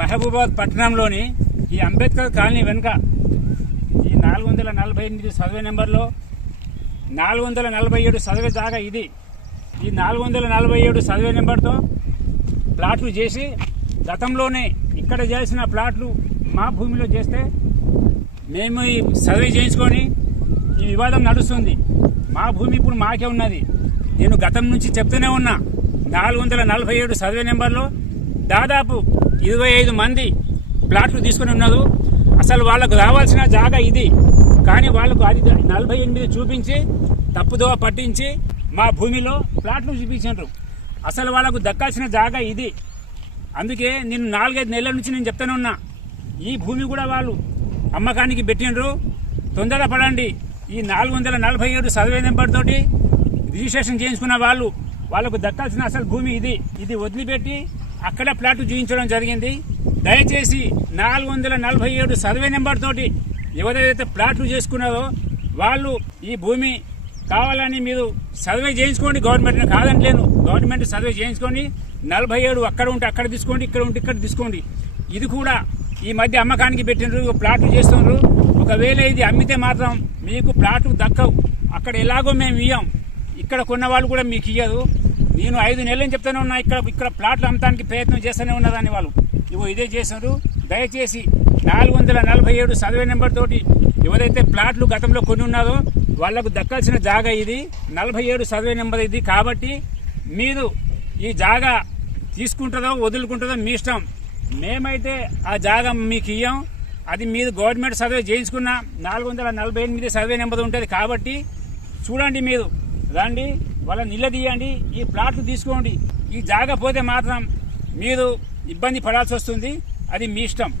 మహబూబాబాద్ పట్టణంలోని ఈ అంబేద్కర్ కాలనీ వెనుక ఈ 448 సర్వే నెంబర్లో 447 సర్వే జాగా ఇది. ఈ 447 సర్వే నెంబర్తో ప్లాట్లు చేసి గతంలోనే ఇక్కడ చేసిన ప్లాట్లు మా భూమిలో చేస్తే మేము ఈ సర్వే చేయించుకొని ఈ వివాదం నడుస్తుంది. మా భూమి ఇప్పుడు మాకే ఉన్నది. నేను గతం నుంచి చెప్తూనే ఉన్నా, 447 సర్వే నెంబర్లో దాదాపు 25 మంది ప్లాట్లు తీసుకుని ఉన్నారు. అసలు వాళ్ళకు రావాల్సిన జాగా ఇది, కానీ వాళ్ళకు అది 48 చూపించి తప్పుదోవ పట్టించి మా భూమిలో ప్లాట్లు చూపించారు. అసలు వాళ్ళకు దక్కాల్సిన జాగా ఇది. అందుకే నేను 4-5 నెలల నుంచి నేను చెప్తానే ఉన్నా, ఈ భూమి కూడా వాళ్ళు అమ్మకానికి పెట్టిండ్రు. తొందరపడండి. ఈ 447 సర్వే నెంబర్ తోటి రిజిస్ట్రేషన్ చేయించుకున్న వాళ్ళకు దక్కాల్సిన అసలు భూమి ఇది. ఇది వదిలిపెట్టి అక్కడ ప్లాట్లు చూపించడం జరిగింది. దయచేసి 447 సర్వే నెంబర్ తోటి ఎవరైతే ప్లాట్లు చేసుకున్నారో వాళ్ళు ఈ భూమి కావాలని మీరు సర్వే చేయించుకోండి. గవర్నమెంట్ కాదంటలేను, గవర్నమెంట్ సర్వే చేయించుకోండి. 47 అక్కడ ఉంటే అక్కడ తీసుకోండి, ఇక్కడ ఉంటే ఇక్కడ తీసుకోండి. ఇది కూడా ఈ మధ్య అమ్మకానికి పెట్టినారు, ప్లాట్లు చేస్తున్నారు. ఒకవేళ ఇది అమ్మితే మాత్రం మీకు ప్లాట్లు దక్కవు. అక్కడ ఎలాగో మేము ఇయ్యం, ఇక్కడ కొన్న వాళ్ళు కూడా మీకు ఇయ్యదు. నేను 5 నెలలని చెప్తానే ఉన్నా, ఇక్కడ ప్లాట్లు అమ్మటానికి ప్రయత్నం చేస్తూనే ఉన్నదాన్ని వాళ్ళు ఇదే చేస్తున్నారు. దయచేసి 447 సర్వే నెంబర్ తోటి ఎవరైతే ప్లాట్లు గతంలో కొని ఉన్నారో వాళ్లకు దక్కాల్సిన జాగా ఇది. 47 సర్వే నెంబర్ ఇది. కాబట్టి మీరు ఈ జాగా తీసుకుంటుందో వదులుకుంటుందో మీ ఇష్టం. మేమైతే ఆ జాగా మీకు ఇయ్యం. అది మీరు గవర్నమెంట్ సర్వే చేయించుకున్న 448 సర్వే నెంబర్ ఉంటుంది. కాబట్టి చూడండి, మీరు రండి, వాళ్ళని నిలదీయండి, ఈ ప్లాట్లు తీసుకోండి. ఈ జాగా పోతే మాత్రం మీరు ఇబ్బంది పడాల్సి వస్తుంది. అది మీ ఇష్టం.